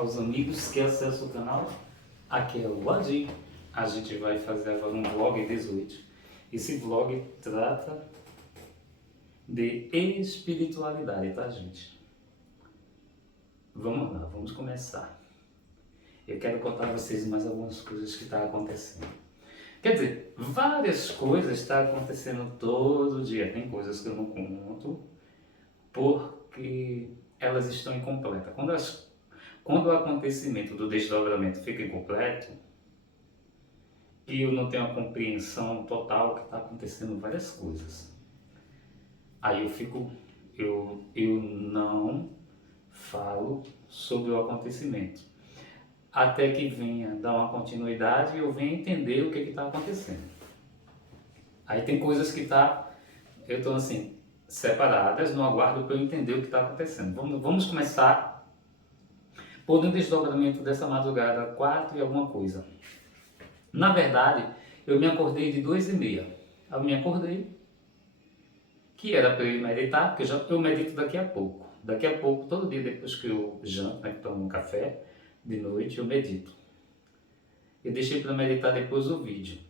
aos amigos que acessam o canal. Aqui é o Adi. A gente vai fazer agora um vlog 18. Esse vlog trata de espiritualidade, tá, gente? Vamos lá, vamos começar. Eu quero contar a vocês mais algumas coisas que estão acontecendo. Quer dizer, várias coisas estão acontecendo todo dia. Tem coisas que eu não conto porque elas estão incompletas. Quando o acontecimento do desdobramento fica incompleto e eu não tenho a compreensão total que está acontecendo várias coisas, aí eu não falo sobre o acontecimento até que venha dar uma continuidade e eu venha entender o que está acontecendo. Aí tem coisas que eu estou assim, separadas, no aguardo para eu entender o que está acontecendo. Vamos começar por um desdobramento dessa madrugada, 4 e alguma coisa. Na verdade, eu me acordei de 2h30. Eu me acordei, que era para eu ir meditar, porque eu medito daqui a pouco. Daqui a pouco, todo dia depois que eu janto, que tomo um café, de noite eu medito. Eu deixei para meditar depois o vídeo.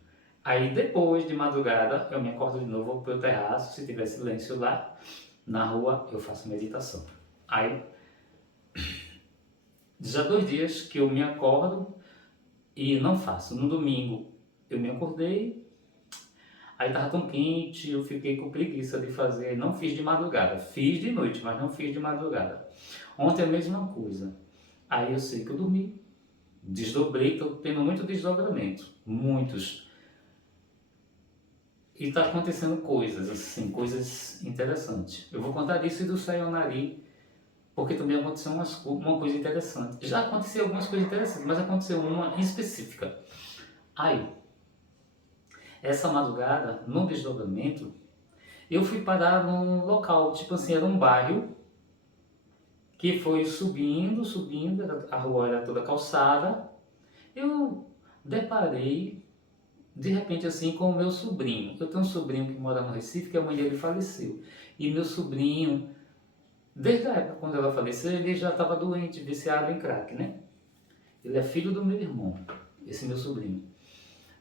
Aí depois de madrugada eu me acordo de novo, vou para o terraço, se tiver silêncio lá, na rua eu faço meditação. Aí, já 2 dias que eu me acordo e não faço. No domingo eu me acordei, aí estava tão quente, eu fiquei com preguiça de fazer, não fiz de madrugada, fiz de noite, mas não fiz de madrugada. Ontem a mesma coisa. Aí eu sei que eu dormi, desdobrei, estou tendo muito desdobramento, muitos. E está acontecendo coisas, assim, coisas interessantes. Eu vou contar disso e do Sayonari, porque também aconteceu uma coisa interessante. Já aconteceu algumas coisas interessantes, mas aconteceu uma específica. Aí, essa madrugada, no desdobramento, eu fui parar num local, tipo assim, era um bairro que foi subindo, a rua era toda calçada. Eu deparei, de repente, assim, com o meu sobrinho. Eu tenho um sobrinho que mora no Recife, que a mãe dele faleceu. E meu sobrinho, desde a época quando ela faleceu, ele já estava doente, viciado em crack, né? Ele é filho do meu irmão, esse meu sobrinho.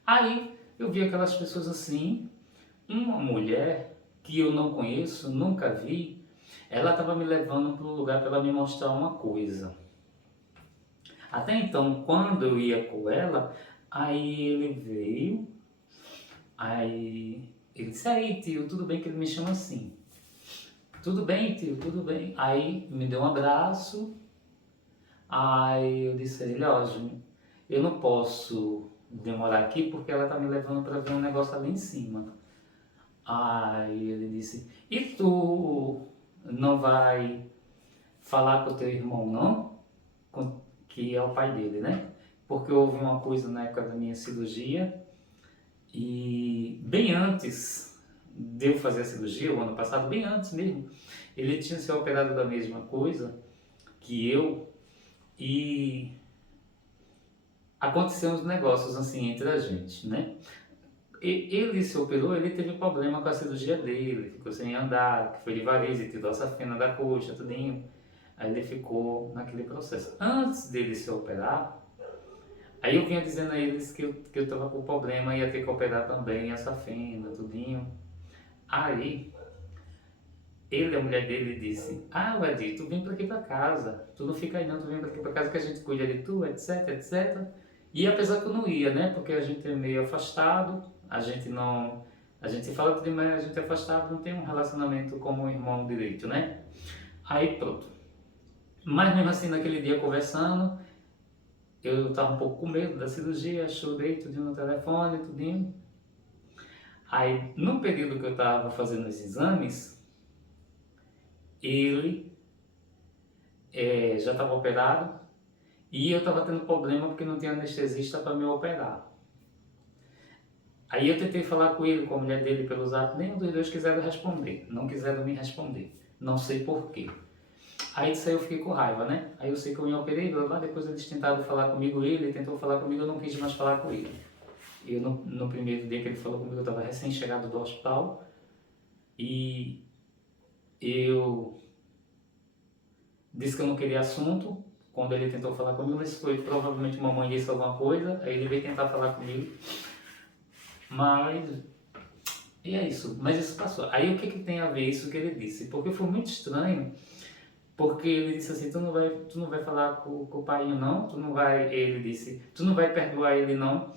Aí eu vi aquelas pessoas assim, uma mulher que eu não conheço, nunca vi, ela estava me levando para um lugar para ela me mostrar uma coisa. Até então, quando eu ia com ela, aí ele veio, aí ele disse, aí tio, tudo bem, que ele me chama assim. Tudo bem, tio, tudo bem. Aí me deu um abraço, aí eu disse a ele, ó, Júnior, eu não posso demorar aqui porque ela tá me levando para ver um negócio ali em cima. Aí ele disse, e tu não vai falar com o teu irmão não? Que é o pai dele, né? Porque houve uma coisa na época da minha cirurgia e bem antes de eu fazer a cirurgia, o ano passado, bem antes mesmo, ele tinha se operado da mesma coisa que eu e aconteceram uns negócios assim entre a gente, né? Ele se operou, ele teve problema com a cirurgia dele, ficou sem andar, que foi de varize, tirou essa fenda da coxa, tudinho. Aí ele ficou naquele processo. Antes dele se operar, aí eu vinha dizendo a eles que eu tava com problema, ia ter que operar também essa fenda, tudinho. Aí, ele, a mulher dele, disse, ah, Edi, tu vem pra aqui pra casa, tu não fica aí não, tu vem pra aqui pra casa que a gente cuida de tu, etc, etc. E apesar que eu não ia, né, porque a gente é meio afastado, a gente fala tudo, mas a gente é afastado, não tem um relacionamento como um irmão direito, né? Aí pronto. Mas mesmo assim, naquele dia conversando, eu estava um pouco com medo da cirurgia, chorei tudinho no telefone, tudinho. Aí, no período que eu estava fazendo os exames, ele já estava operado e eu estava tendo problema porque não tinha anestesista para me operar. Aí eu tentei falar com ele, com a mulher dele pelo zap, nenhum dos dois quiseram responder, não quiseram me responder, não sei porquê. Aí disso aí eu fiquei com raiva, né? Aí eu sei que eu me operei, lá depois eles tentaram falar comigo, ele tentou falar comigo, eu não quis mais falar com ele. Eu no primeiro dia que ele falou comigo, eu estava recém-chegado do hospital e eu disse que eu não queria assunto, quando ele tentou falar comigo, mas foi provavelmente mamãe disse alguma coisa, aí ele veio tentar falar comigo, mas e é isso, mas isso passou. Aí o que que tem a ver isso que ele disse? Porque foi muito estranho, porque ele disse assim, tu não vai falar com o pai não, tu não vai, ele disse, tu não vai perdoar ele não.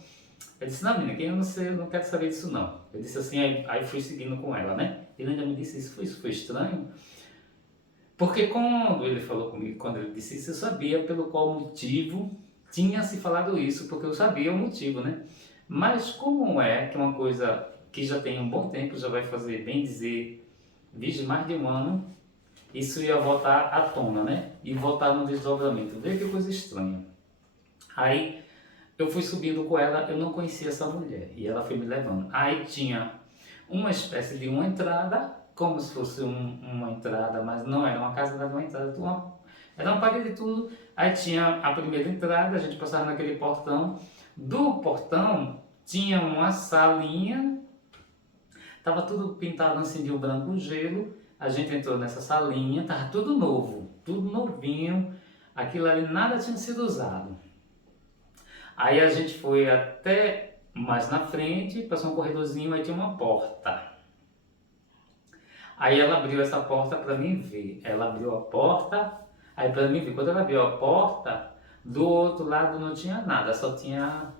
Eu disse, não menina, que eu não sei, eu não quero saber disso não. Eu disse assim, aí fui seguindo com ela, né? Ele ainda me disse isso foi estranho, porque quando ele falou comigo, quando ele disse isso, eu sabia pelo qual motivo tinha se falado isso, porque eu sabia o motivo, né? Mas como é que uma coisa que já tem um bom tempo, já vai fazer, bem dizer, mais de um ano, isso ia voltar à tona, né? E voltar no desdobramento. Veja que coisa estranha. Aí eu fui subindo com ela, eu não conhecia essa mulher, e ela foi me levando. Aí tinha uma espécie de uma entrada, como se fosse uma entrada, mas não era uma casa, era uma entrada, era uma parede e tudo. Aí tinha a primeira entrada, a gente passava naquele portão. Do portão tinha uma salinha, tava tudo pintado assim de um branco gelo. A gente entrou nessa salinha, tava tudo novo, tudo novinho, aquilo ali nada tinha sido usado. Aí a gente foi até mais na frente, passou um corredorzinho, aí tinha uma porta. Aí ela abriu essa porta para mim ver. Ela abriu a porta, aí para mim ver. Quando ela abriu a porta, do outro lado não tinha nada, só tinha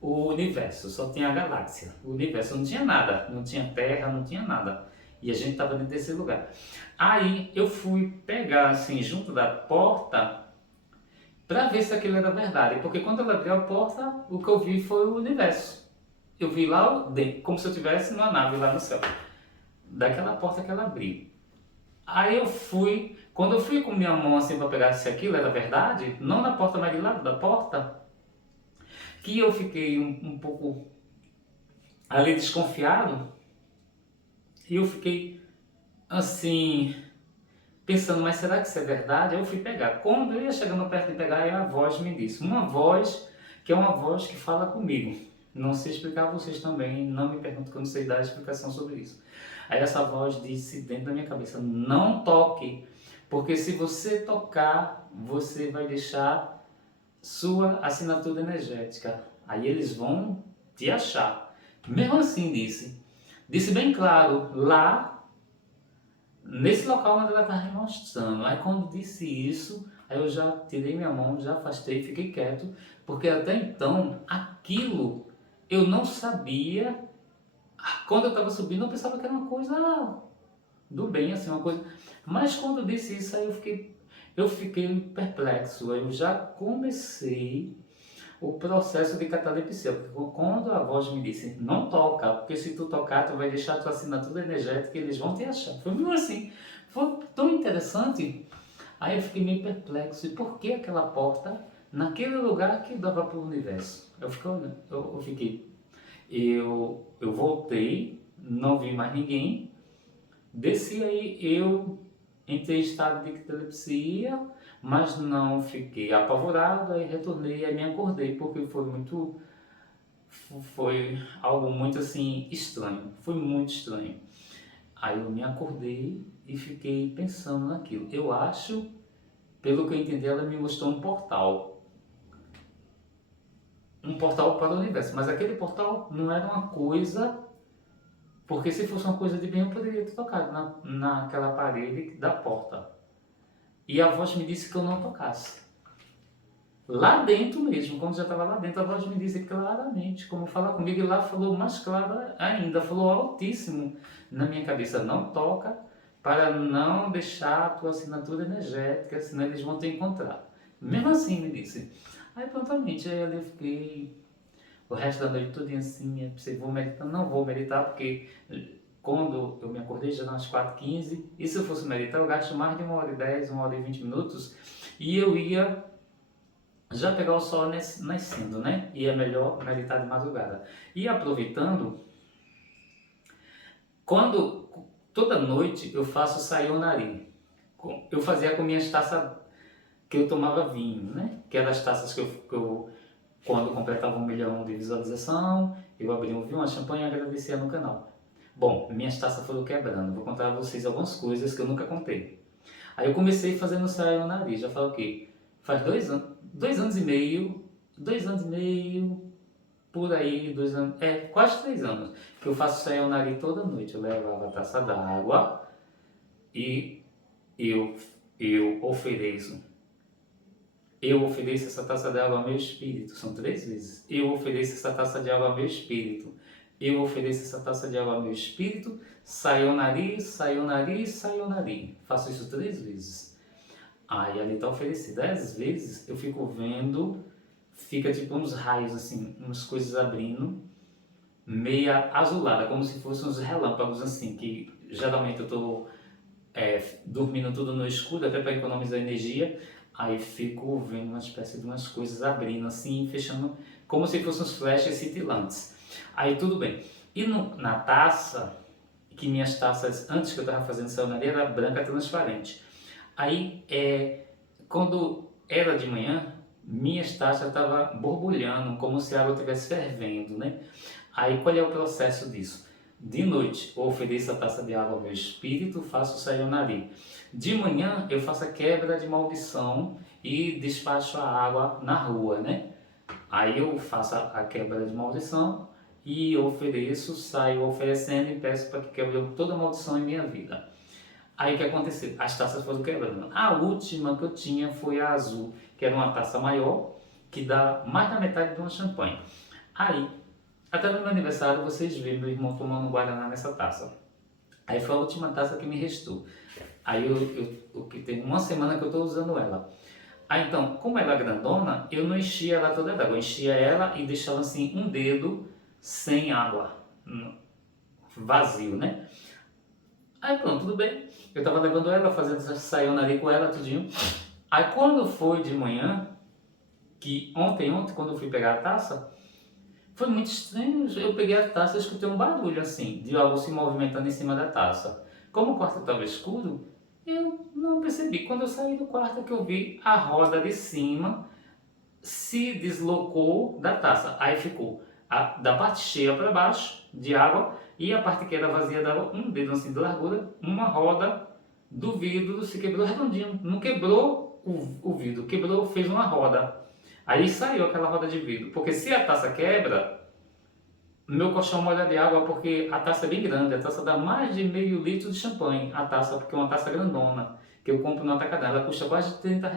o universo, só tinha a galáxia. O universo não tinha nada, não tinha terra, não tinha nada. E a gente estava dentro desse lugar. Aí eu fui pegar assim junto da porta para ver se aquilo era verdade, porque quando ela abriu a porta, o que eu vi foi o universo. Eu vi lá dentro, como se eu estivesse numa nave lá no céu, daquela porta que ela abriu. Aí eu fui, quando eu fui com minha mão assim para pegar se aquilo era verdade, não na porta, mas de lado da porta, que eu fiquei um pouco ali desconfiado, e eu fiquei assim, pensando, mas será que isso é verdade? Aí eu fui pegar. Quando eu ia chegando perto de pegar, aí a voz me disse, uma voz que é uma voz que fala comigo. Não sei explicar a vocês também, não me perguntem que eu não sei dar explicação sobre isso. Aí essa voz disse dentro da minha cabeça, não toque, porque se você tocar, você vai deixar sua assinatura energética. Aí eles vão te achar. Mesmo assim disse bem claro, lá, nesse local onde ela estava me mostrando. Aí quando disse isso, aí eu já tirei minha mão, já afastei, fiquei quieto, porque até então, aquilo eu não sabia. Quando eu estava subindo, eu pensava que era uma coisa do bem, assim, uma coisa. Mas quando disse isso, aí eu fiquei perplexo. Aí eu já comecei o processo de catalepsia, porque quando a voz me disse, não toca, porque se tu tocar, tu vai deixar a tua assinatura energética e eles vão te achar. Foi mesmo assim, foi tão interessante. Aí eu fiquei meio perplexo, e por que aquela porta naquele lugar que dava para o universo? Eu fiquei olhando, eu voltei, não vi mais ninguém, desci aí, eu entrei em estado de catalepsia, mas não fiquei apavorado, aí retornei, aí me acordei, porque foi algo muito assim estranho, foi muito estranho. Aí eu me acordei e fiquei pensando naquilo. Eu acho, pelo que eu entendi, ela me mostrou um portal para o universo, mas aquele portal não era uma coisa, porque se fosse uma coisa de bem eu poderia ter tocado naquela parede da porta. E a voz me disse que eu não tocasse. Lá dentro mesmo, quando já estava lá dentro, a voz me disse claramente como falar comigo, e lá falou mais claro ainda, falou altíssimo na minha cabeça, não toca para não deixar a tua assinatura energética, senão eles vão te encontrar. Mesmo assim me disse. Aí prontamente, aí eu fiquei o resto da noite toda assim, eu pensei, vou meditar, não vou meditar, porque quando eu me acordei já nas 4h15, e se eu fosse meditar eu gasto mais de 1h10, 1h20 minutos, e eu ia já pegar o sol nascendo, né? E é melhor meditar de madrugada. E aproveitando, quando toda noite eu faço sayonari, eu fazia com minhas taças que eu tomava vinho, né? Que eram as taças que eu quando completava 1 milhão de visualização, eu abria um vinho, uma champanhe e agradecia no canal. Bom, minhas taças foram quebrando. Vou contar a vocês algumas coisas que eu nunca contei. Aí eu comecei fazendo sayonari, já falo o quê? faz 2 anos e meio, por aí, 2 anos, quase 3 anos, que eu faço sayonara toda noite. Eu levava a taça d'água e eu, eu ofereço. Eu ofereço essa taça de água ao meu espírito. São 3 vezes. Eu ofereço essa taça de água ao meu espírito. Eu ofereço essa taça de água ao meu espírito. Sayonari, sayonari, sayonari. Faço isso 3 vezes. Aí ali está oferecido. 10 vezes eu fico vendo, fica tipo uns raios assim, umas coisas abrindo, meia azulada, como se fossem uns relâmpagos assim, que geralmente eu estou dormindo tudo no escuro, até para economizar energia. Aí fico vendo uma espécie de umas coisas abrindo assim, fechando, como se fossem uns flashes cintilantes. Aí tudo bem. E na taça, que minhas taças, antes que eu estava fazendo sayonara, era branca transparente. Aí, quando era de manhã, minhas taças estavam borbulhando, como se a água estivesse fervendo, né? Aí, qual é o processo disso? De noite, eu ofereço a taça de água ao meu espírito, faço o sayonari. De manhã, eu faço a quebra de maldição e despacho a água na rua, né? Aí eu faço a quebra de maldição e ofereço, saio oferecendo e peço para que quebre toda a maldição em minha vida. Aí o que aconteceu? As taças foram quebrando. A última que eu tinha foi a azul, que era uma taça maior, que dá mais da metade de uma champanhe. Aí, até no meu aniversário, vocês viram meu irmão tomando guaraná nessa taça. Aí foi a última taça que me restou. Aí eu tem uma semana que eu estou usando ela. Aí então, como ela é grandona, eu não enchia ela toda d'água. Eu enchia ela e deixava assim um dedo sem água, vazio, né? Aí pronto, tudo bem. Eu tava levando ela, fazendo essa sayonara com ela, tudinho. Aí quando foi de manhã, que ontem, quando eu fui pegar a taça, foi muito estranho. Eu peguei a taça e escutei um barulho assim, de algo se movimentando em cima da taça. Como o quarto estava escuro, eu não percebi. Quando eu saí do quarto que eu vi a roda de cima se deslocou da taça. Aí ficou da parte cheia para baixo de água e a parte que era vazia dava um dedo assim de largura, uma roda do vidro se quebrou redondinho. Não quebrou o vidro, quebrou, fez uma roda. Aí saiu aquela roda de vidro. Porque se a taça quebra, meu colchão molha de água porque a taça é bem grande. A taça dá mais de meio litro de champanhe. A taça, porque é uma taça grandona, que eu compro no atacadão. Ela custa quase R$ 30.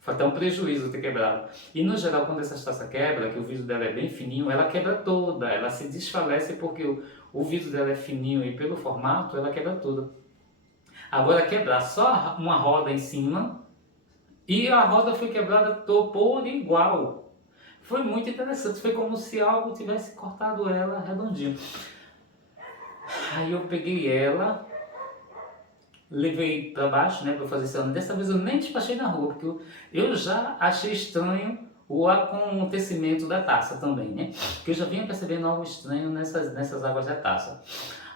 Foi até um prejuízo ter quebrado. E no geral, quando essas taças quebram, que o vidro dela é bem fininho, ela quebra toda. Ela se desfalece porque o vidro dela é fininho e pelo formato, ela quebra toda. Agora quebrar só uma roda em cima e a roda foi quebrada por igual. Foi muito interessante. Foi como se algo tivesse cortado ela redondinho. Aí eu peguei ela, levei para baixo, né, para fazer sayonara. Dessa vez eu nem despachei na rua, porque eu já achei estranho o acontecimento da taça também, né? Porque eu já vinha percebendo algo estranho nessas águas da taça.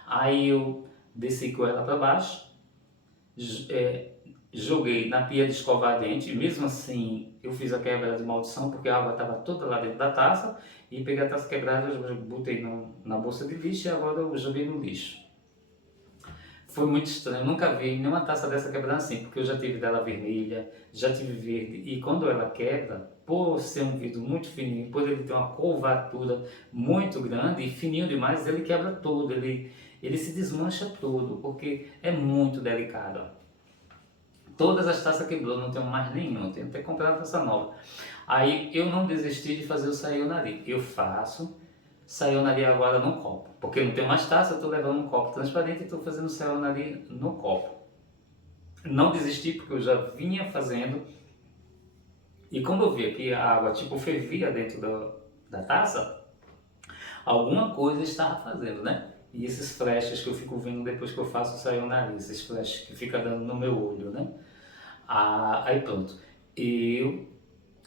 Aí eu desci com ela para baixo, joguei na pia de escovar dente, e mesmo assim eu fiz a quebra de maldição, porque a água estava toda lá dentro da taça, e peguei a taça quebrada, eu botei na bolsa de lixo e agora eu joguei no lixo. Foi muito estranho, eu nunca vi nenhuma taça dessa quebrar assim, porque eu já tive dela vermelha, já tive verde, e quando ela quebra, por ser um vidro muito fininho, por ele ter uma curvatura muito grande e fininho demais, ele quebra todo, ele se desmancha todo, porque é muito delicado. Todas as taças quebrou, não tenho mais nenhuma, tenho até comprado taça nova. Aí eu não desisti de fazer o sayonari, eu faço sayonari agora no copo, porque eu não tenho mais taça, eu estou levando um copo transparente e estou fazendo sayonari no copo. Não desisti porque eu já vinha fazendo, e como eu via que a água tipo fervia dentro da taça, alguma coisa estava fazendo, né? E esses flashes que eu fico vendo depois que eu faço o sayonari, esses flashes que fica dando no meu olho, né? Aí pronto, eu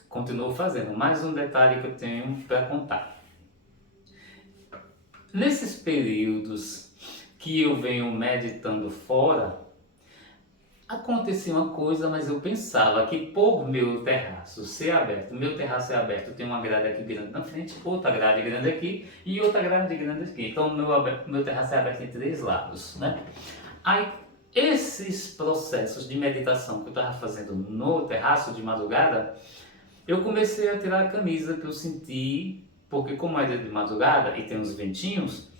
continuo fazendo. Mais um detalhe que eu tenho para contar. Nesses períodos que eu venho meditando fora, acontecia uma coisa, mas eu pensava que por meu terraço ser aberto, tem uma grade aqui grande na frente, outra grade grande aqui e outra grade grande aqui. Então meu terraço é aberto em 3 lados, né? Aí Esses processos de meditação que eu estava fazendo no terraço de madrugada, eu comecei a tirar a camisa que eu senti, porque como é de madrugada e tem uns ventinhos,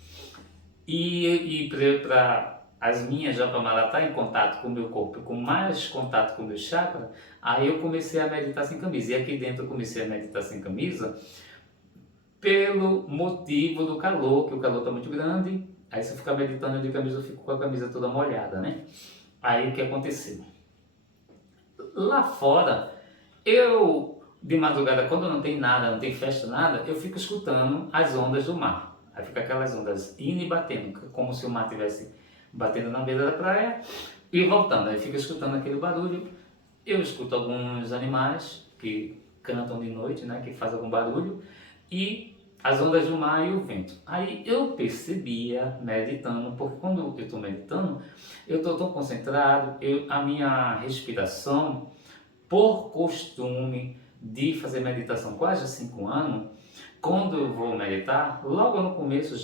e para as minhas japamala estar em contato com o meu corpo, com mais contato com o meu chakra, aí eu comecei a meditar sem camisa. E aqui dentro eu comecei a meditar sem camisa pelo motivo do calor, que o calor está muito grande. Aí se eu ficar meditando de camisa, eu fico com a camisa toda molhada, né? Aí o que aconteceu? Lá fora, eu de madrugada, quando não tem nada, não tem festa, nada, eu fico escutando as ondas do mar. Aí fica aquelas ondas indo e batendo, como se o mar estivesse batendo na beira da praia e voltando. Aí fica escutando aquele barulho. Eu escuto alguns animais que cantam de noite, né, que fazem algum barulho, e as ondas do mar e o vento. Aí eu percebia, meditando, porque quando eu estou meditando, eu estou tão concentrado, a minha respiração, por costume de fazer meditação quase há 5 anos, quando eu vou meditar, logo no começo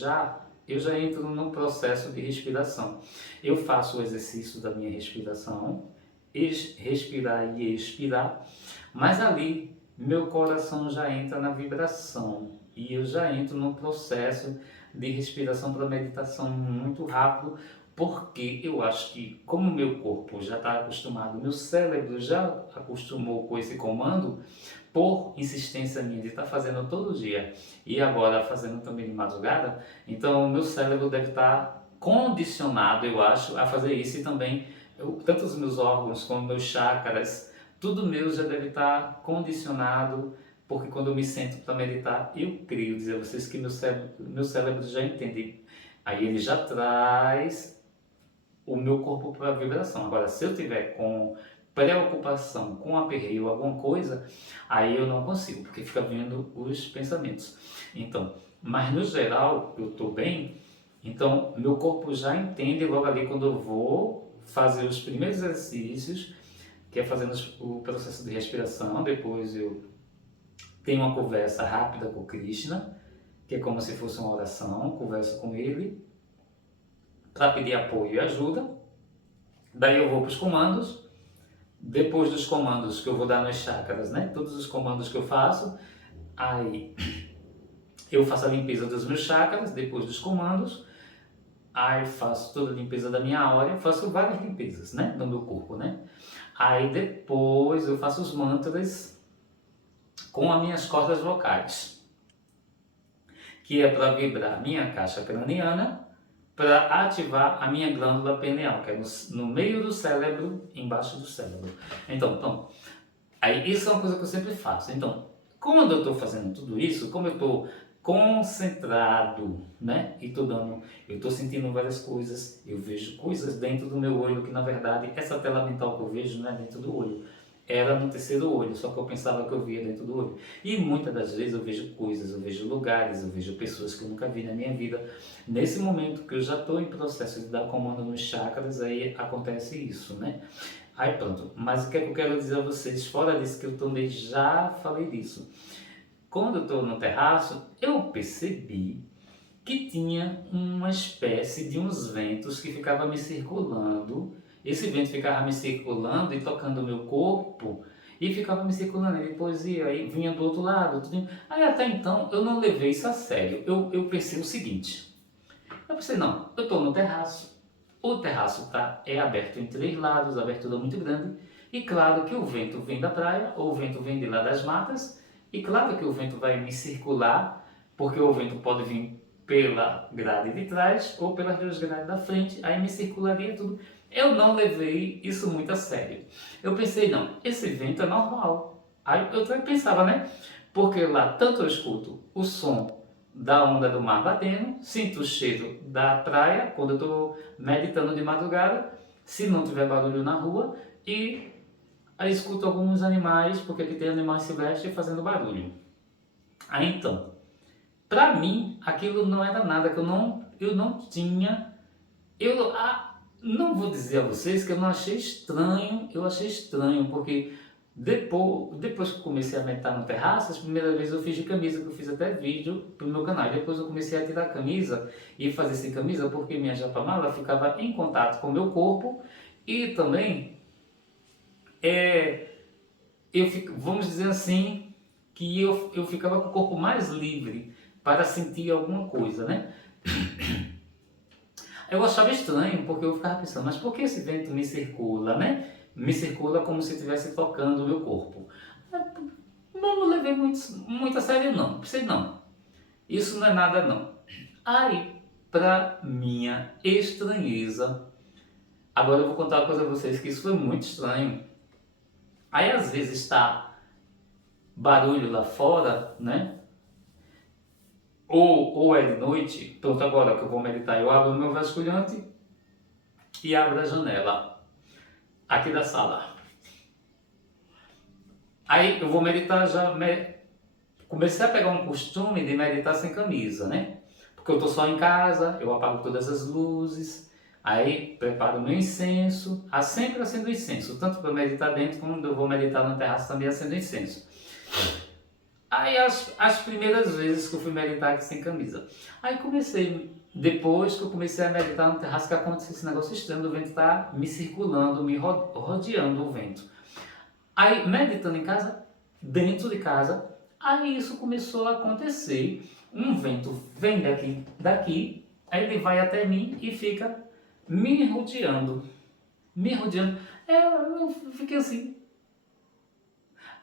eu já entro no processo de respiração. Eu faço o exercício da minha respiração, respirar e expirar, mas ali meu coração já entra na vibração e eu já entro no processo de respiração para meditação muito rápido, porque eu acho que como meu corpo já está acostumado, meu cérebro já acostumou com esse comando, por insistência minha de estar fazendo todo dia e agora fazendo também de madrugada, então o meu cérebro deve estar condicionado, eu acho, a fazer isso. E também tanto os meus órgãos como meus chakras, tudo meu já deve estar condicionado, porque quando eu me sento para meditar, eu creio dizer a vocês que meu cérebro já entende, aí ele já traz o meu corpo para a vibração. Agora, se eu tiver com preocupação, com aperreio, alguma coisa, aí eu não consigo, porque fica vindo os pensamentos. Então, mas no geral, eu estou bem, então meu corpo já entende logo ali quando eu vou fazer os primeiros exercícios, que é fazendo o processo de respiração. Depois eu tenho uma conversa rápida com o Krishna, que é como se fosse uma oração, converso com ele para pedir apoio e ajuda. Daí eu vou para os comandos. Depois dos comandos que eu vou dar nos chakras, né? Todos os comandos que eu faço, aí eu faço a limpeza dos meus chakras, depois dos comandos, aí faço toda a limpeza da minha áurea, faço várias limpezas, né? Do meu corpo, né? Aí depois eu faço os mantras com as minhas cordas vocais, que é para vibrar a minha caixa craniana, para ativar a minha glândula pineal, que é no meio do cérebro, embaixo do cérebro. Então, aí isso é uma coisa que eu sempre faço. Então, quando eu estou fazendo tudo isso, como eu estou concentrado, né? E eu estou sentindo várias coisas, eu vejo coisas dentro do meu olho, que na verdade essa tela mental que eu vejo não é dentro do olho, era no terceiro olho, só que eu pensava que eu via dentro do olho. E muitas das vezes eu vejo coisas, eu vejo lugares, eu vejo pessoas que eu nunca vi na minha vida. Nesse momento que eu já estou em processo de dar comando nos chakras, aí acontece isso, né? Aí pronto, mas o que é que eu quero dizer a vocês, fora disso que eu também já falei disso. Quando eu estou no terraço, eu percebi que tinha uma espécie de uns ventos que ficavam me circulando. Esse vento ficava me circulando e tocando o meu corpo e ficava me circulando. E depois aí vinha do outro lado. Tudo. Aí até então eu não levei isso a sério. Eu pensei o seguinte. Eu pensei, não, eu estou no terraço. O terraço é aberto em 3 lados, a abertura muito grande. E claro que o vento vem da praia ou o vento vem de lá das matas. E claro que o vento vai me circular, porque o vento pode vir pela grade de trás ou pelas 2 grades da frente, aí me circularia tudo. Eu não levei isso muito a sério. Eu pensei, não, esse vento é normal. Aí eu também pensava, né? Porque lá tanto eu escuto o som da onda do mar batendo, sinto o cheiro da praia quando eu estou meditando de madrugada, se não tiver barulho na rua, e aí escuto alguns animais, porque aqui tem animais silvestres fazendo barulho. Aí então, para mim, aquilo não era nada, que eu não tinha, não vou dizer a vocês que eu não achei estranho, eu achei estranho, porque depois que eu comecei a meditar no terraço, as primeiras vezes eu fiz de camisa, que eu fiz até vídeo pro meu canal. Depois eu comecei a tirar a camisa e fazer sem camisa, porque minha japamala ficava em contato com o meu corpo E também, vamos dizer assim, que eu ficava com o corpo mais livre para sentir alguma coisa, né? Eu achava estranho, porque eu ficava pensando, mas por que esse vento me circula, né? Me circula como se estivesse tocando o meu corpo. Não levei muito a sério não, pensei não, isso não é nada não. Aí, para minha estranheza, agora eu vou contar uma coisa a vocês, que isso foi muito estranho. Aí às vezes está barulho lá fora, né? Ou é de noite, pronto, agora que eu vou meditar, eu abro o meu vasculhante e abro a janela aqui da sala. Aí eu vou meditar, comecei a pegar um costume de meditar sem camisa, né? Porque eu tô só em casa, eu apago todas as luzes, aí preparo meu incenso, sempre acendo incenso, tanto para meditar dentro como eu vou meditar no terraço também acendo incenso. Aí as primeiras vezes que eu fui meditar aqui sem camisa, aí depois que eu comecei a meditar no terraço, que aconteceu esse negócio estranho do vento estar me circulando, me rodeando o vento. Aí meditando em casa, dentro de casa, aí isso começou a acontecer. Um vento vem daqui, aí ele vai até mim e fica me rodeando. Me rodeando. Eu fiquei assim.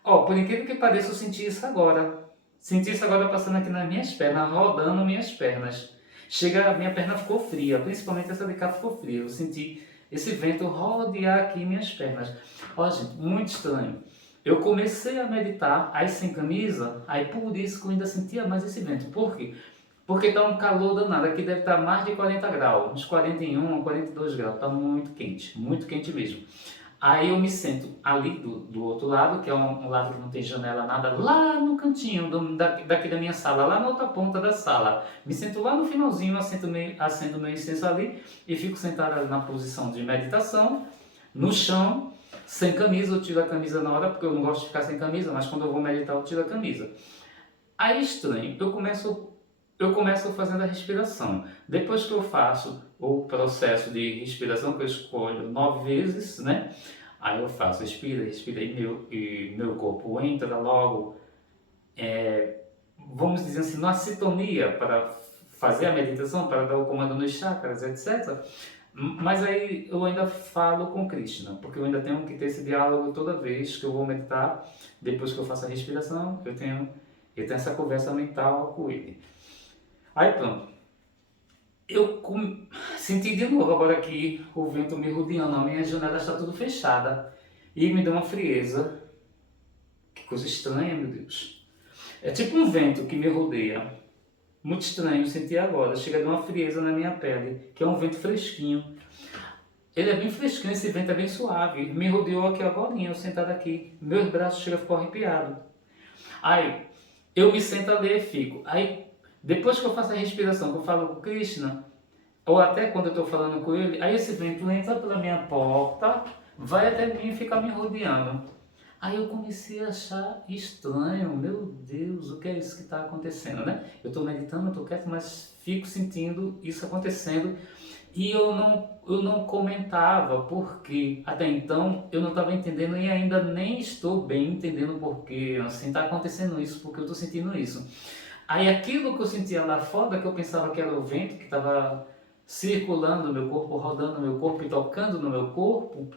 Ó, por incrível que pareça, eu senti isso agora. Senti isso agora passando aqui nas minhas pernas, rodando minhas pernas. Chega, a minha perna ficou fria, principalmente essa de cá ficou fria. Eu senti esse vento rodear aqui minhas pernas. Ó, gente, muito estranho. Eu comecei a meditar, aí sem camisa, aí por isso que eu ainda sentia mais esse vento. Por quê? Porque está um calor danado, aqui deve estar mais de 40 graus, uns 41, 42 graus, está muito quente mesmo. Aí eu me sento ali do outro lado, que é um lado que não tem janela, nada, lá no cantinho daqui da minha sala, lá na outra ponta da sala. Me sento lá no finalzinho, acendo meu incenso ali e fico sentado na posição de meditação, no chão, sem camisa. Eu tiro a camisa na hora, porque eu não gosto de ficar sem camisa, mas quando eu vou meditar eu tiro a camisa. Aí estranho, eu começo fazendo a respiração. Depois que eu faço o processo de respiração, que eu escolho 9 vezes, né? Aí eu faço, respira, respira, e meu corpo entra logo, vamos dizer assim, numa sintonia para fazer a meditação, para dar o comando nos chakras, etc. Mas aí eu ainda falo com Krishna, porque eu ainda tenho que ter esse diálogo toda vez que eu vou meditar. Depois que eu faço a respiração, eu tenho essa conversa mental com ele. Aí pronto. Senti de novo agora aqui o vento me rodeando, a minha janela está tudo fechada e me deu uma frieza. Que coisa estranha, meu Deus. É tipo um vento que me rodeia. Muito estranho, senti agora. Chega de uma frieza na minha pele, que é um vento fresquinho. Ele é bem fresquinho, esse vento é bem suave. Me rodeou aqui agora, eu sentado aqui. Meus braços chegam a ficar arrepiados. Aí, eu me sento ali e fico. Aí, depois que eu faço a respiração, que eu falo com Krishna, ou até quando eu estou falando com ele, aí esse vento entra pela minha porta, vai até mim e fica me rodeando. Aí eu comecei a achar estranho, meu Deus, o que é isso que está acontecendo, né? Eu estou meditando, eu estou quieto, mas fico sentindo isso acontecendo e eu não comentava porque até então eu não estava entendendo e ainda nem estou bem entendendo porque assim está acontecendo isso, porque eu estou sentindo isso. Aí aquilo que eu sentia lá fora, que eu pensava que era o vento que estava circulando no meu corpo, rodando no meu corpo e tocando no meu corpo,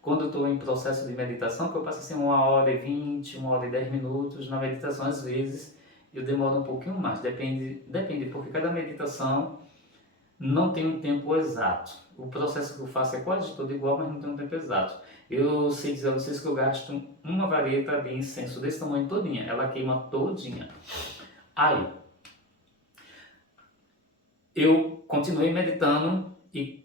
quando eu estou em processo de meditação, que eu passo assim 1h20, 1h10 na meditação, às vezes eu demoro um pouquinho mais, depende, porque cada meditação não tem um tempo exato. O processo que eu faço é quase todo igual, mas não tem um tempo exato. Eu sei dizer a vocês que eu gasto uma vareta de incenso desse tamanho todinha, ela queima todinha. Aí, eu continuei meditando e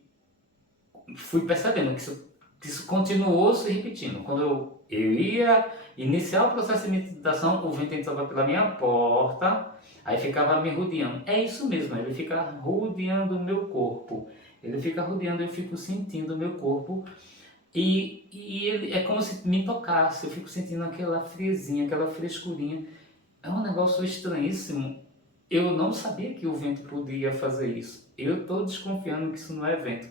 fui percebendo que isso continuou se repetindo. Quando eu ia iniciar o processo de meditação, o vento entrava pela minha porta, aí ficava me rodeando. É isso mesmo, ele fica rodeando o meu corpo. Ele fica rodeando, eu fico sentindo o meu corpo e ele é como se me tocasse, eu fico sentindo aquela friezinha, aquela frescurinha. É um negócio estranhíssimo. Eu não sabia que o vento podia fazer isso. Eu estou desconfiando que isso não é vento.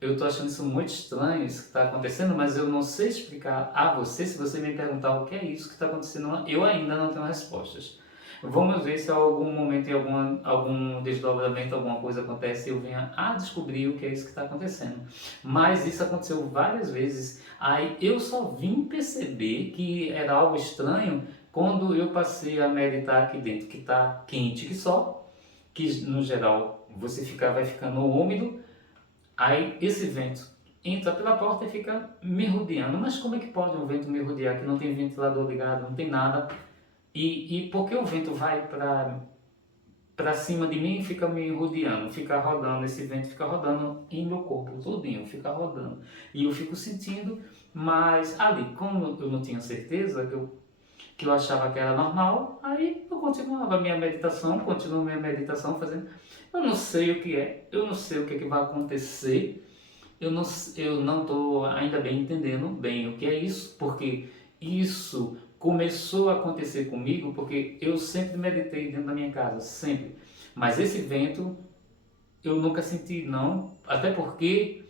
eu tô achando isso muito estranho, isso que está acontecendo, mas eu não sei explicar a você. Se você me perguntar o que é isso que está acontecendo, eu ainda não tenho respostas. Vamos ver se em algum momento, em algum desdobramento, alguma coisa acontece e eu venha a descobrir o que é isso que está acontecendo. Mas isso aconteceu várias vezes. Aí eu só vim perceber que era algo estranho quando eu passei a meditar aqui dentro, que está quente que só, que no geral vai ficando úmido. Aí esse vento entra pela porta e fica me rodeando. Mas como é que pode um vento me rodear que não tem ventilador ligado, não tem nada? E por que o vento vai para cima de mim e fica me rodeando, fica rodando, esse vento fica rodando em meu corpo todinho, fica rodando. E eu fico sentindo, mas ali, como eu não tinha certeza, que eu achava que era normal, aí eu continuava a minha meditação, continuo minha meditação fazendo. Eu não sei o que é, eu não sei o que, é que vai acontecer, eu não estou ainda bem entendendo bem o que é isso, porque isso começou a acontecer comigo porque eu sempre meditei dentro da minha casa, sempre. Mas esse vento eu nunca senti não, até porque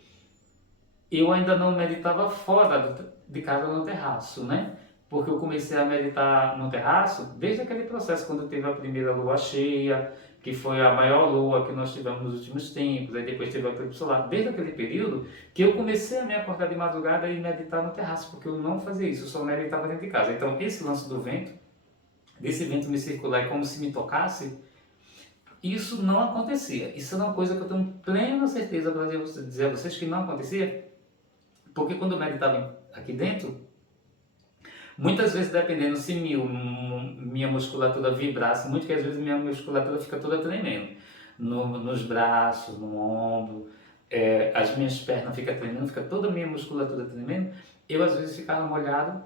eu ainda não meditava fora de casa no terraço, né? Porque eu comecei a meditar no terraço desde aquele processo, quando teve a primeira lua cheia, que foi a maior lua que nós tivemos nos últimos tempos, aí depois teve o eclipse solar. Desde aquele período que eu comecei a me acordar de madrugada e meditar no terraço, porque eu não fazia isso, eu só meditava dentro de casa. Então, esse lance do vento, desse vento me circular como se me tocasse, isso não acontecia. Isso é uma coisa que eu tenho plena certeza para dizer a vocês que não acontecia, porque quando eu meditava aqui dentro, muitas vezes, dependendo se minha musculatura vibrasse muito, que às vezes minha musculatura fica toda tremendo. Nos braços, no ombro, as minhas pernas ficam tremendo, fica toda a minha musculatura tremendo. Eu às vezes ficava molhado,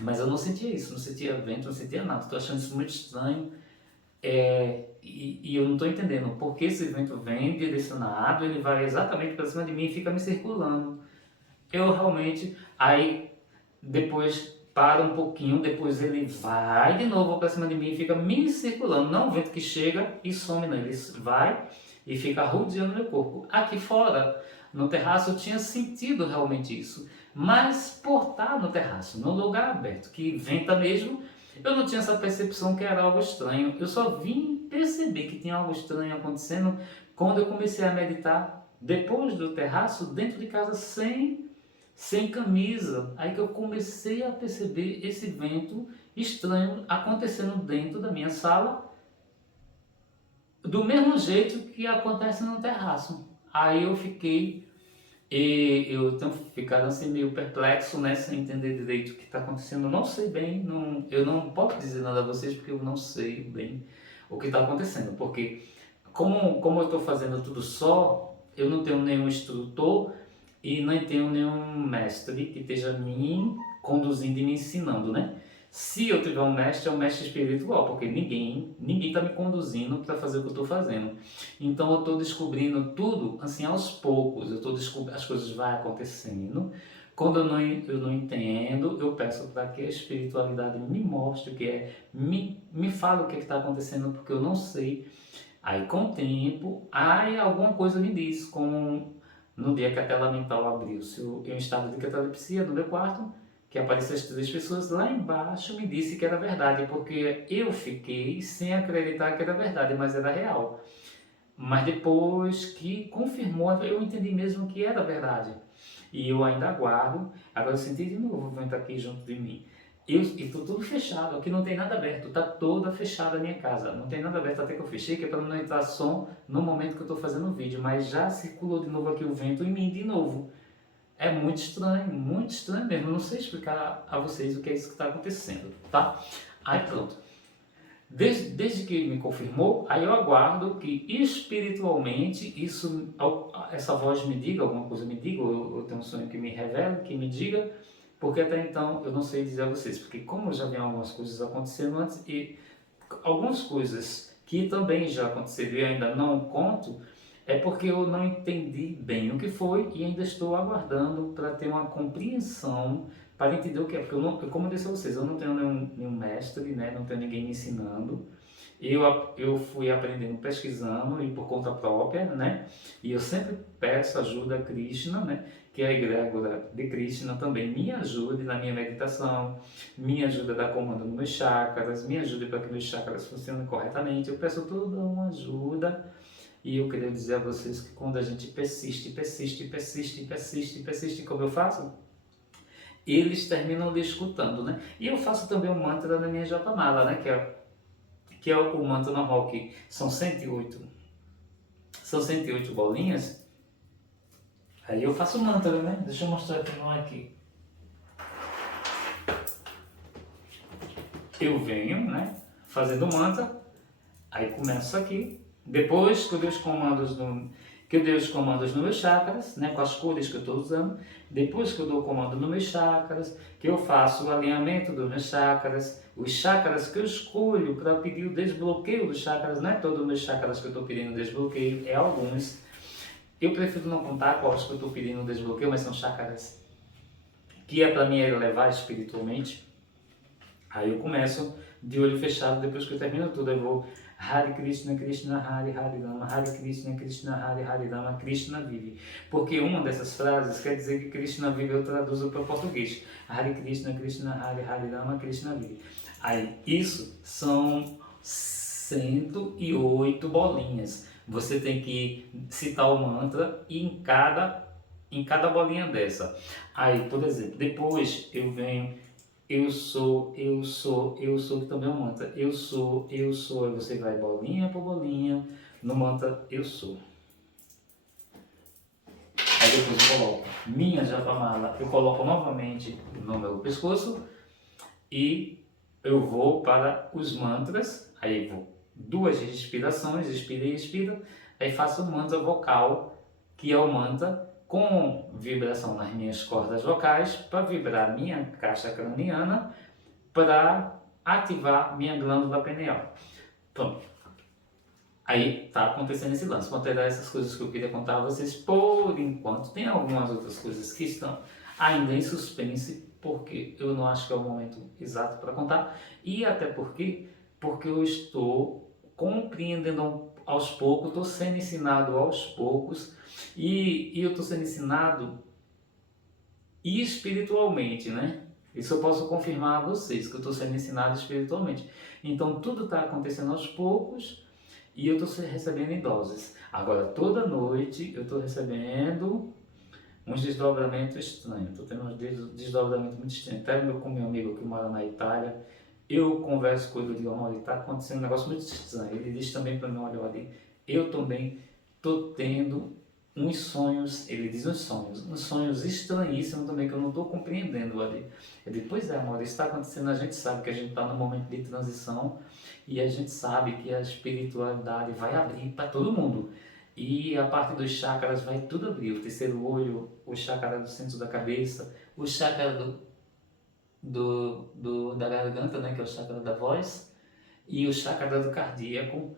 mas eu não sentia isso, não sentia vento, não sentia nada. Estou achando isso muito estranho. E eu não estou entendendo por que esse vento vem direcionado, ele vai exatamente para cima de mim e fica me circulando. Eu realmente, aí depois para um pouquinho, depois ele vai de novo para cima de mim e fica me circulando. Não o vento que chega e some, não. Ele vai e fica rodeando meu corpo. Aqui fora, no terraço, eu tinha sentido realmente isso. Mas por estar no terraço, no lugar aberto, que venta mesmo, eu não tinha essa percepção que era algo estranho. Eu só vim perceber que tinha algo estranho acontecendo quando eu comecei a meditar depois do terraço, dentro de casa, sem camisa. Aí que eu comecei a perceber esse vento estranho acontecendo dentro da minha sala, do mesmo jeito que acontece no terraço. Aí eu fiquei, eu tenho ficado assim meio perplexo, né, sem entender direito o que está acontecendo. Eu não sei bem, eu não posso dizer nada a vocês porque eu não sei bem o que está acontecendo, porque como eu estou fazendo tudo só, eu não tenho nenhum instrutor e não tenho nenhum mestre que esteja me conduzindo e me ensinando, né? Se eu tiver um mestre, é um mestre espiritual, porque ninguém está me conduzindo para fazer o que eu estou fazendo. Então eu estou descobrindo tudo assim aos poucos, eu estou descobrindo, as coisas vão acontecendo. Quando eu não entendo, eu peço para que a espiritualidade me mostre o que é, me fale o que está acontecendo, porque eu não sei. Aí com o tempo, aí alguma coisa me diz, como no dia que a tela mental abriu-se, eu em estado de catalepsia no meu quarto, que apareceram as 3 pessoas, lá embaixo me disse que era verdade, porque eu fiquei sem acreditar que era verdade, mas era real. Mas depois que confirmou, eu entendi mesmo que era verdade. E eu ainda aguardo, agora eu senti de novo o vento aqui junto de mim. Eu estou tudo fechado, aqui não tem nada aberto, está toda fechada a minha casa, não tem nada aberto até que eu fechei, que é para não entrar som no momento que eu estou fazendo o vídeo, mas já circulou de novo aqui o vento em mim de novo. É muito estranho mesmo, eu não sei explicar a vocês o que é isso que está acontecendo, tá? Aí pronto. Desde que ele me confirmou, aí eu aguardo que espiritualmente essa voz me diga, alguma coisa me diga, ou eu tenho um sonho que me revela, que me diga, porque até então eu não sei dizer a vocês, porque como eu já vi algumas coisas acontecendo antes e algumas coisas que também já aconteceram e ainda não conto, é porque eu não entendi bem o que foi e ainda estou aguardando para ter uma compreensão, para entender o que é. Porque como eu disse a vocês, eu não tenho nenhum mestre, né? Não tenho ninguém me ensinando. eu fui aprendendo, pesquisando e por conta própria, né? E eu sempre peço ajuda a Krishna, né? Que é a egrégora de Krishna também me ajude na minha meditação, me ajude a dar comando nos meus chakras, me ajude para que meus chakras funcionem corretamente. Eu peço toda uma ajuda e eu queria dizer a vocês que quando a gente persiste, persiste, persiste, persiste, persiste, como eu faço, eles terminam lhe escutando, né? E eu faço também o mantra da minha Japamala, né? Que é o mantra normal, que são 108 bolinhas. Aí eu faço o mantra, né? Deixa eu mostrar aqui não aqui. Eu venho, né? Fazendo o mantra, aí começo aqui. Depois que eu dei os comandos nos meus chakras, né, com as cores que eu estou usando, depois que eu dou o comando nos meus chakras, que eu faço o alinhamento dos meus chakras, os chakras que eu escolho para pedir o desbloqueio dos chakras, não é todos os meus chakras que eu estou pedindo desbloqueio, é alguns. Eu prefiro não contar quais que eu estou pedindo desbloqueio, mas são chakras que é para mim elevar espiritualmente. Aí eu começo de olho fechado, depois que eu termino tudo, eu vou Hare Krishna, Krishna Hare, Hare Rama, Hare Krishna, Krishna Hare, Hare Rama, Krishna vive. Porque uma dessas frases quer dizer que Krishna vive, eu traduzo para o português. Hare Krishna, Krishna Hare, Hare Rama, Krishna vive. Aí, isso são 108 bolinhas. Você tem que citar o mantra em cada bolinha dessa. Aí, por exemplo, depois eu venho eu sou, que também é um mantra. Eu sou, aí você vai bolinha por bolinha no mantra eu sou. Aí depois eu coloco minha Japamala, eu coloco novamente no meu pescoço e eu vou para os mantras, aí vou 2 respirações, expira e expira, aí faço o mantra vocal, que é o mantra com vibração nas minhas cordas vocais, para vibrar minha caixa craniana, para ativar minha glândula pineal. Pronto. Aí tá acontecendo esse lance. Vou dar essas coisas que eu queria contar a vocês por enquanto. Tem algumas outras coisas que estão ainda em suspense, porque eu não acho que é o momento exato para contar. E até porque eu estou compreendendo aos poucos, estou sendo ensinado aos poucos, e eu estou sendo ensinado espiritualmente, né? Isso eu posso confirmar a vocês, que eu estou sendo ensinado espiritualmente. Então tudo está acontecendo aos poucos e eu estou recebendo em doses. Agora, toda noite eu estou recebendo uns desdobramentos estranhos. Estou tendo uns desdobramentos muito estranhos. Até com meu amigo que mora na Itália, eu converso com ele e digo, olha, está acontecendo um negócio muito estranho. Ele diz também para mim, olha, eu também estou tendo uns sonhos, ele diz uns sonhos estranhíssimos também que eu não estou compreendendo, olha. Eu digo, pois é, amor, isso está acontecendo, a gente sabe que a gente está num momento de transição e a gente sabe que a espiritualidade vai abrir para todo mundo. E a parte dos chakras vai tudo abrir, o terceiro olho, o chakra do centro da cabeça, o chakra da garganta, né, que é o chakra da voz, e o chakra do cardíaco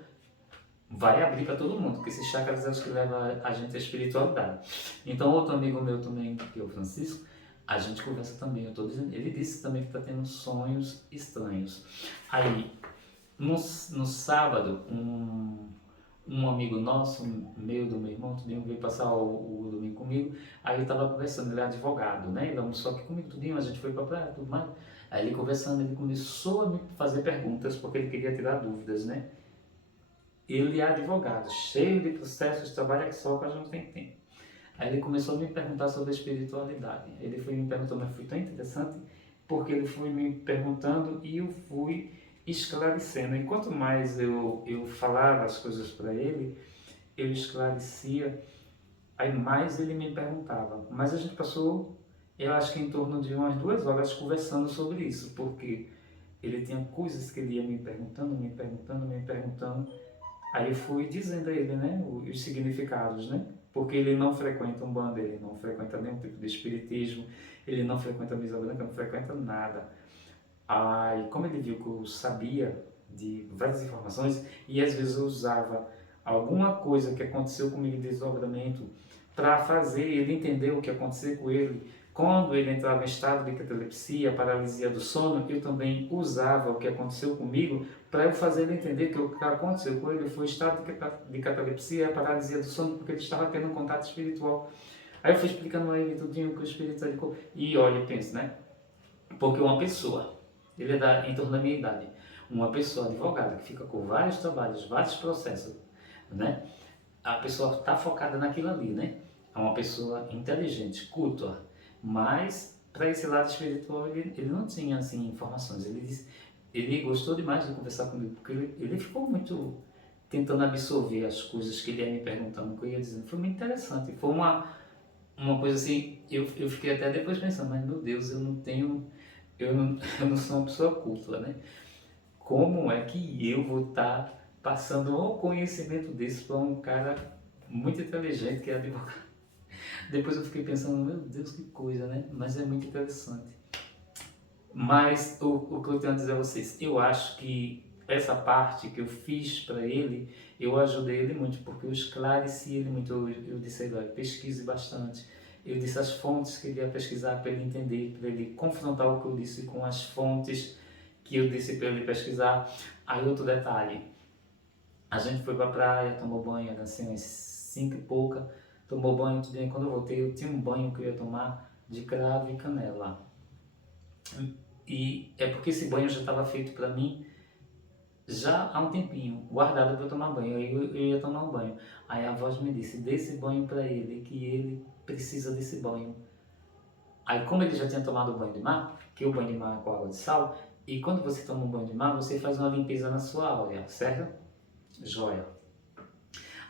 vai abrir para todo mundo, porque esses chakras é os que levam a gente à espiritualidade. Então, outro amigo meu também, que é o Francisco, a gente conversa também, eu tô dizendo, ele disse também que está tendo sonhos estranhos. Aí, no sábado, um amigo nosso, do meu irmão, também veio passar o domingo comigo, aí eu estava conversando, ele é advogado, né, ele almoçou aqui comigo tudinho, a gente foi para praia, tudo mais, aí ele conversando, ele começou a me fazer perguntas, porque ele queria tirar dúvidas, né. Ele é advogado, cheio de processos, trabalha que só, quase não tem tempo. Aí ele começou a me perguntar sobre a espiritualidade. Ele foi me perguntando, mas foi tão interessante, porque ele foi me perguntando e eu fui esclarecendo. E quanto mais eu falava as coisas para ele, eu esclarecia, aí mais ele me perguntava. Mas a gente passou, eu acho que em torno de umas 2 horas conversando sobre isso, porque ele tinha coisas que ele ia me perguntando, aí eu fui dizendo a ele, né, os significados, né, porque ele não frequenta Umbanda, ele não frequenta nenhum tipo de espiritismo, ele não frequenta mesa branca, não frequenta nada. Aí, como ele viu que eu sabia de várias informações e às vezes eu usava alguma coisa que aconteceu comigo de desdobramento para fazer ele entender o que aconteceu com ele, quando ele entrava em estado de catalepsia, paralisia do sono, eu também usava o que aconteceu comigo para eu fazer ele entender que o que aconteceu com ele foi estado de catalepsia, paralisia do sono, porque ele estava tendo um contato espiritual. Aí eu fui explicando a ele tudinho que o espírito ali... E olha, pensa, né? Porque uma pessoa, ele é em torno da minha idade, uma pessoa advogada que fica com vários trabalhos, vários processos, né? A pessoa está focada naquilo ali, né? É uma pessoa inteligente, culta, mas para esse lado espiritual ele não tinha assim informações. Ele gostou demais de conversar comigo, porque ele ficou muito tentando absorver as coisas que ele ia me perguntando, que eu ia dizendo. Foi muito interessante. Foi uma coisa assim, eu fiquei até depois pensando, mas meu Deus, eu não tenho, eu não sou uma pessoa culta, né? Como é que eu vou estar passando um conhecimento desse para um cara muito inteligente que é advogado? Depois eu fiquei pensando, meu Deus, que coisa, né? Mas é muito interessante. Mas o que eu tenho a dizer a vocês, eu acho que essa parte que eu fiz para ele, eu ajudei ele muito, porque eu esclareci ele muito. Eu disse a ele, pesquise bastante. Eu disse as fontes que ele ia pesquisar para ele entender, para ele confrontar o que eu disse com as fontes que eu disse para ele pesquisar. Aí outro detalhe, a gente foi para a praia, tomou banho, era assim, umas 5 e pouca, tomou banho, tudo bem. Quando eu voltei, eu tinha um banho que eu ia tomar de cravo e canela. E é porque esse banho já estava feito para mim já há um tempinho, guardado para eu tomar banho. Eu ia tomar um banho. Aí a voz me disse, dê esse banho para ele, que ele precisa desse banho. Aí como ele já tinha tomado o banho de mar, que o banho de mar é com água de sal, e quando você toma um banho de mar, você faz uma limpeza na sua áurea, certo? Joia.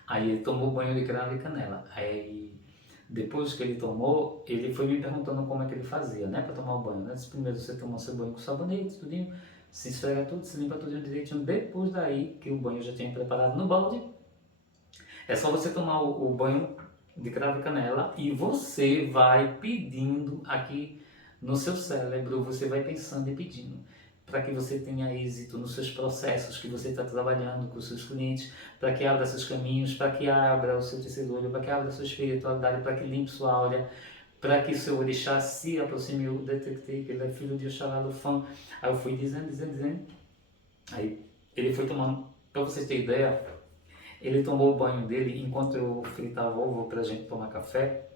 Aí ele tomou banho de cravo e canela. Aí depois que ele tomou, ele foi me perguntando como é que ele fazia, né, para tomar o banho, né? Primeiro você toma seu banho com sabonete, tudinho, se esfrega tudo, se limpa tudo direitinho. Depois daí, que o banho já tinha preparado no balde, é só você tomar o banho de cravo e canela e você vai pedindo aqui no seu cérebro, você vai pensando e pedindo para que você tenha êxito nos seus processos que você está trabalhando com os seus clientes, para que abra seus caminhos, para que abra o seu terceiro olho, para que abra a sua espiritualidade, para que limpe sua aura, para que o seu orixá se aproxime. Eu detectei que ele é filho de Oxalá do Fã. Aí eu fui dizendo. Aí ele foi tomando, para vocês terem ideia, ele tomou o banho dele enquanto eu fritava ovo para a gente tomar café.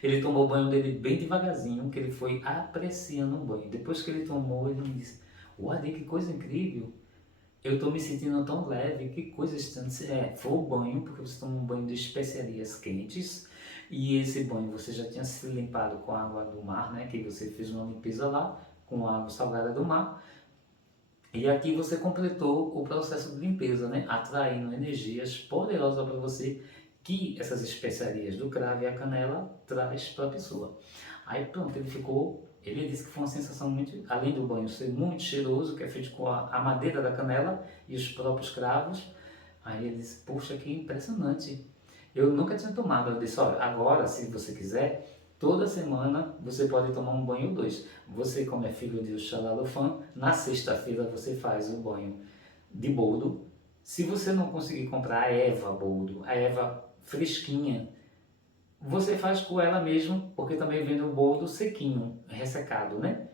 Ele tomou o banho dele bem devagarzinho, que ele foi apreciando o banho. Depois que ele tomou, ele me disse, uai, que coisa incrível, eu estou me sentindo tão leve, que coisa estranha. Foi o banho, porque você toma um banho de especiarias quentes, e esse banho você já tinha se limpado com a água do mar, né, que você fez uma limpeza lá, com a água salgada do mar, e aqui você completou o processo de limpeza, né, atraindo energias poderosas para você, que essas especiarias do cravo e a canela traz para a pessoa. Aí pronto, ele disse que foi uma sensação muito, além do banho ser muito cheiroso, que é feito com a madeira da canela e os próprios cravos. Aí ele disse, puxa, que impressionante. Eu nunca tinha tomado. Eu disse, olha, agora se você quiser, toda semana você pode tomar um banho ou dois. Você, como é filho de Oxalá-Lofã, na sexta-feira você faz o banho de boldo. Se você não conseguir comprar a Eva boldo, a Eva fresquinha, você faz com ela mesmo, porque também vende o boldo sequinho, ressecado, né?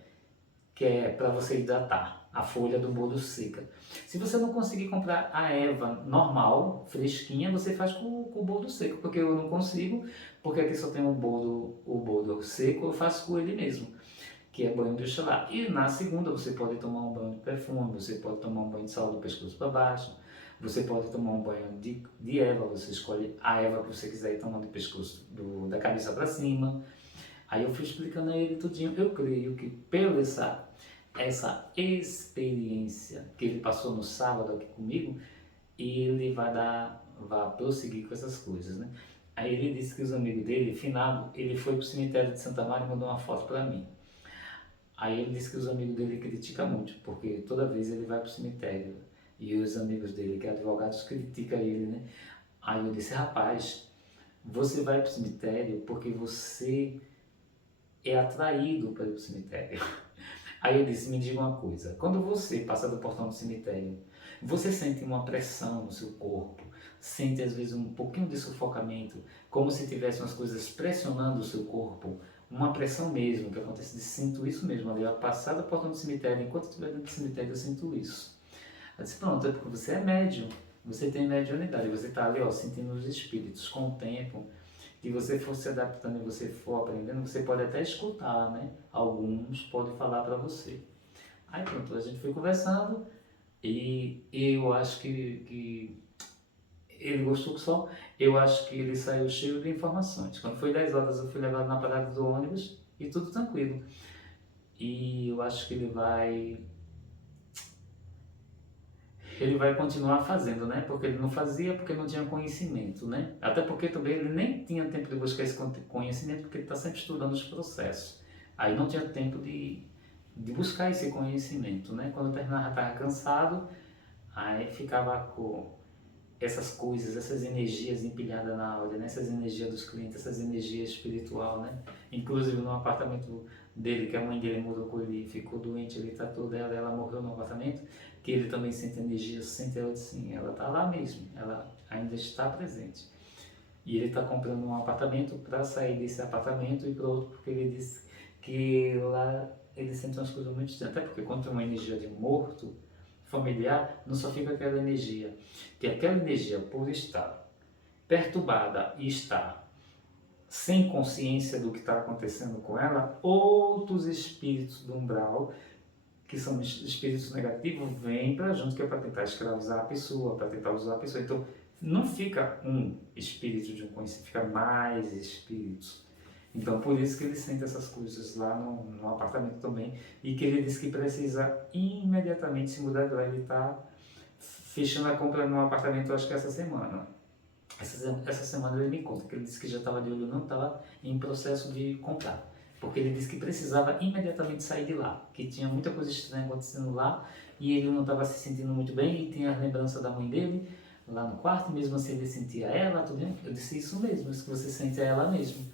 Que é para você hidratar, a folha do boldo seca. Se você não conseguir comprar a erva normal, fresquinha, você faz com o boldo seco, porque eu não consigo, porque aqui só tem o boldo seco, eu faço com ele mesmo, que é banho de Oxalá. E na segunda você pode tomar um banho de perfume, você pode tomar um banho de sal do pescoço para baixo, você pode tomar um banho de erva, você escolhe a erva que você quiser e tomar do pescoço, da cabeça para cima. Aí eu fui explicando a ele tudinho. Eu creio que pela essa experiência que ele passou no sábado aqui comigo, ele vai prosseguir com essas coisas, né? Aí ele disse que os amigos dele, finado, ele foi pro cemitério de Santa Maria e mandou uma foto para mim. Aí ele disse que os amigos dele criticam muito, porque toda vez ele vai pro cemitério e os amigos dele, que é advogados, criticam ele, né? Aí eu disse, rapaz, você vai pro cemitério porque você é atraído pelo cemitério. Aí eu disse, me diga uma coisa, quando você passa do portão do cemitério, você sente uma pressão no seu corpo, sente às vezes um pouquinho de sufocamento, como se tivesse umas coisas pressionando o seu corpo, uma pressão mesmo, que acontece, sinto isso mesmo, ali, ao passar do portão do cemitério, enquanto eu estiver dentro do cemitério eu sinto isso. Eu disse, pronto, é porque você é médium, você tem mediunidade, você está ali, ó, sentindo os espíritos. Com o tempo que você for se adaptando e você for aprendendo, você pode até escutar, né? Alguns podem falar para você. Aí pronto, a gente foi conversando e eu acho que ele gostou que só, eu acho que ele saiu cheio de informações. Quando foi 10 horas eu fui levado na parada do ônibus e tudo tranquilo. E eu acho que ele vai continuar fazendo, né? Porque ele não fazia, porque não tinha conhecimento, né? Até porque também ele nem tinha tempo de buscar esse conhecimento, porque ele está sempre estudando os processos. Aí não tinha tempo de buscar esse conhecimento, né? Quando eu terminava, estava cansado, aí ficava com essas coisas, essas energias empilhadas na aula, né? Essas energias dos clientes, essas energias espiritual, né? Inclusive no apartamento dele, que a mãe dele mudou com ele, ficou doente, ele tratou dela, ela morreu no apartamento, que ele também sente energia, sente ela sim, ela está lá mesmo, ela ainda está presente. E ele está comprando um apartamento para sair desse apartamento e para outro, porque ele disse que lá ele sente umas coisas muito estranhas, até porque quando tem uma energia de morto, familiar, não só fica aquela energia, que aquela energia por estar perturbada e estar sem consciência do que está acontecendo com ela, outros espíritos do umbral, que são espíritos negativos, vêm para junto, que é para tentar escravizar a pessoa, para tentar usar a pessoa. Então, não fica um espírito de um conhecido, fica mais espíritos. Então, por isso que ele sente essas coisas lá no apartamento também, e que ele diz que precisa imediatamente se mudar de lá. Ele está fechando a compra no apartamento, acho que essa semana. Essa semana ele me conta que ele disse que já estava de olho, não estava em processo de comprar, porque ele disse que precisava imediatamente sair de lá, que tinha muita coisa estranha acontecendo lá e ele não estava se sentindo muito bem e tinha a lembrança da mãe dele lá no quarto, mesmo assim ele sentia ela, tudo bem? Eu disse isso mesmo, isso que você sente é ela mesmo.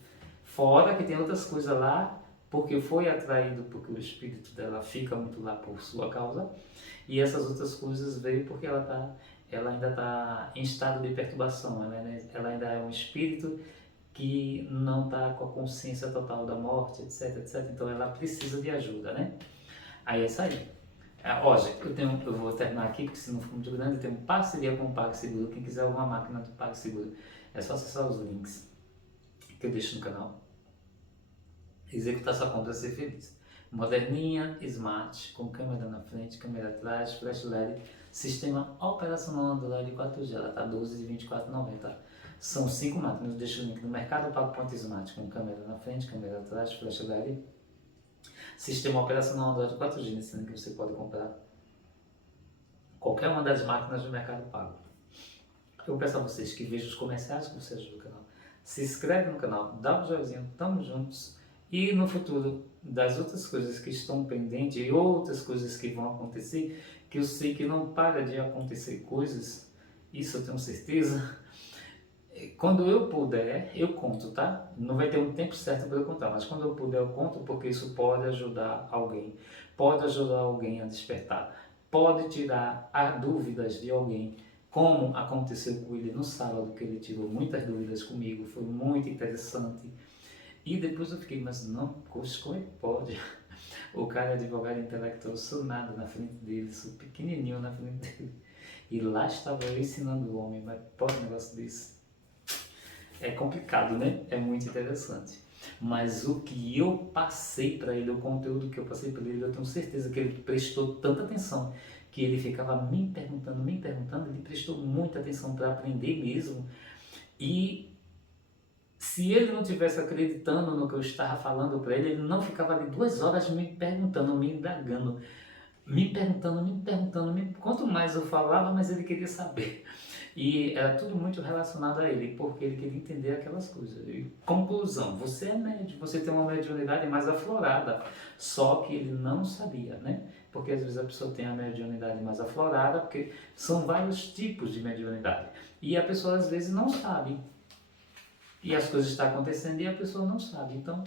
Fora que tem outras coisas lá, porque foi atraído, porque o espírito dela fica muito lá por sua causa, e essas outras coisas veio porque ela ainda está em estado de perturbação, ela ainda é um espírito que não está com a consciência total da morte, etc, etc. Então ela precisa de ajuda, né? Aí é isso aí. Ó, gente, eu vou terminar aqui, porque senão fica muito grande. Eu tenho parceria com o PagSeguro. Quem quiser alguma máquina do PagSeguro, é só acessar os links que eu deixo no canal. Executar sua compra e ser feliz. Moderninha, smart, com câmera na frente, câmera atrás, flash LED, sistema operacional Android 4G, ela está 12 e 24,90. São 5 máquinas, deixo o link no mercado, pago ponto smart, com câmera na frente, câmera atrás, flash LED, sistema operacional Android 4G, nesse link você pode comprar qualquer uma das máquinas do mercado pago. Eu peço a vocês que vejam os comerciais, que você ajuda o canal, se inscreve no canal, dá um joinha, tamo juntos. E no futuro, das outras coisas que estão pendentes e outras coisas que vão acontecer, que eu sei que não para de acontecer coisas, isso eu tenho certeza. Quando eu puder, eu conto, tá? Não vai ter um tempo certo para eu contar, mas quando eu puder eu conto, porque isso pode ajudar alguém a despertar, pode tirar as dúvidas de alguém, como aconteceu com ele no sábado, que ele tirou muitas dúvidas comigo, foi muito interessante. E depois eu fiquei, mas não, como é que pode? O cara é advogado intelectual, eu sou nada na frente dele, sou pequenininho na frente dele. E lá estava eu ensinando o homem, mas pode um negócio desse? É complicado, né? É muito interessante. Mas o que eu passei para ele, o conteúdo que eu passei para ele, eu tenho certeza que ele prestou tanta atenção, que ele ficava me perguntando, ele prestou muita atenção para aprender mesmo. E se ele não tivesse acreditando no que eu estava falando para ele, ele não ficava ali 2 horas me perguntando, me indagando, quanto mais eu falava, mais ele queria saber. E era tudo muito relacionado a ele, porque ele queria entender aquelas coisas. E, conclusão, você é médium, você tem uma mediunidade mais aflorada, só que ele não sabia, né? Porque às vezes a pessoa tem a mediunidade mais aflorada, porque são vários tipos de mediunidade. E a pessoa às vezes não sabe. E as coisas estão acontecendo e a pessoa não sabe. Então,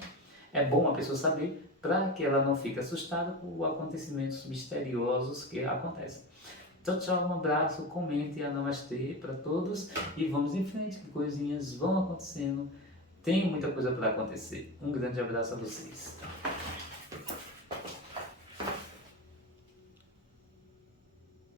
é bom a pessoa saber para que ela não fique assustada com acontecimentos misteriosos que acontecem. Tchau, tchau, um abraço, comente a namastê para todos e vamos em frente, que coisinhas vão acontecendo. Tem muita coisa para acontecer. Um grande abraço a vocês.